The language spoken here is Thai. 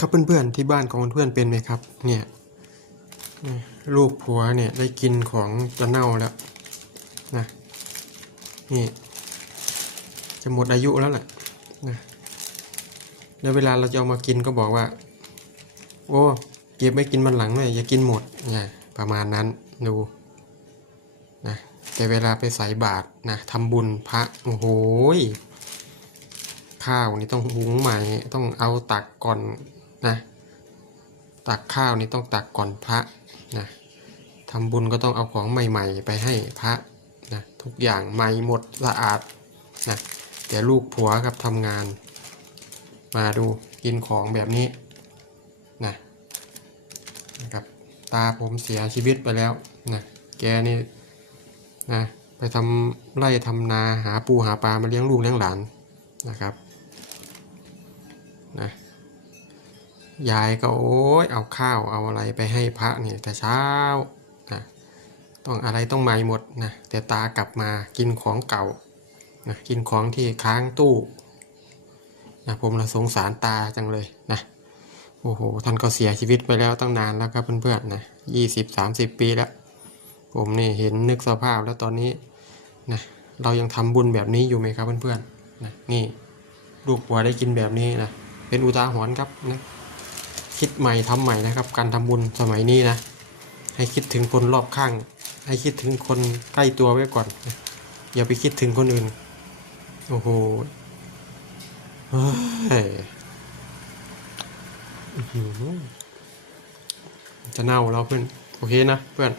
ครับเพื่อนๆที่บ้านของเพื่อนเป็นไหมครับ เนี่ยลูกผัวเนี่ยได้กินของจะเน่าแล้วนะนี่จะหมดอายุแล้วแหละนะแล้วเวลาเราจะเอามากินก็บอกว่า โอ้เก็บไม่กินมันหลังเลยอย่ากินหมดเนี่ยประมาณนั้นดูนะแต่เวลาไปใส่บาตรนะทำบุญพระโอ้โหข้าวนี่ต้องหุงใหม่ต้องเอาตักก่อน นะตักข้าวนี่ต้องตักก่อนพระนะทำบุญก็ต้องเอาของใหม่ ๆ ไปให้พระนะทุกอย่างใหม่หมดสะอาดนะแต่ลูกผัวครับทำงาน มาดูกินของแบบนี้นะนะครับตาผมเสียชีวิตไปแล้วนะแกนี่นะไปทำไร่ทำนาหาปูหาปลามาเลี้ยงลูกเลี้ยงหลานนะครับนะ ยายก็โอ้ยเอาข้าวเอาอะไรไปให้พระเนี่ยแต่เช้านะต้องอะไรต้องใหม่หมดนะแต่ตากลับมากินของเก่านะกินของที่ค้างตู้นะผมละสงสารตาจังเลยนะโอ้โหท่านก็เสียชีวิตไปแล้วตั้งนานแล้วครับเพื่อนๆนะยี่สิบสามสิบปีแล้ว ผมนี่เห็นนึกสภาพแล้วตอนนี้นะเรายังทำบุญแบบนี้อยู่ไหมครับเพื่อนๆนะนี่ลูกหัวได้กินแบบนี้นะเป็นอุทาหรณ์ครับนะ คิดใหม่ทำใหม่นะครับ การทำบุญสมัยนี้นะ ให้คิดถึงคนรอบข้าง ให้คิดถึงคนใกล้ตัวไว้ก่อน อย่าไปคิดถึงคนอื่น โอ้โหจะเน่าแล้วเพื่อน โอเคนะเพื่อน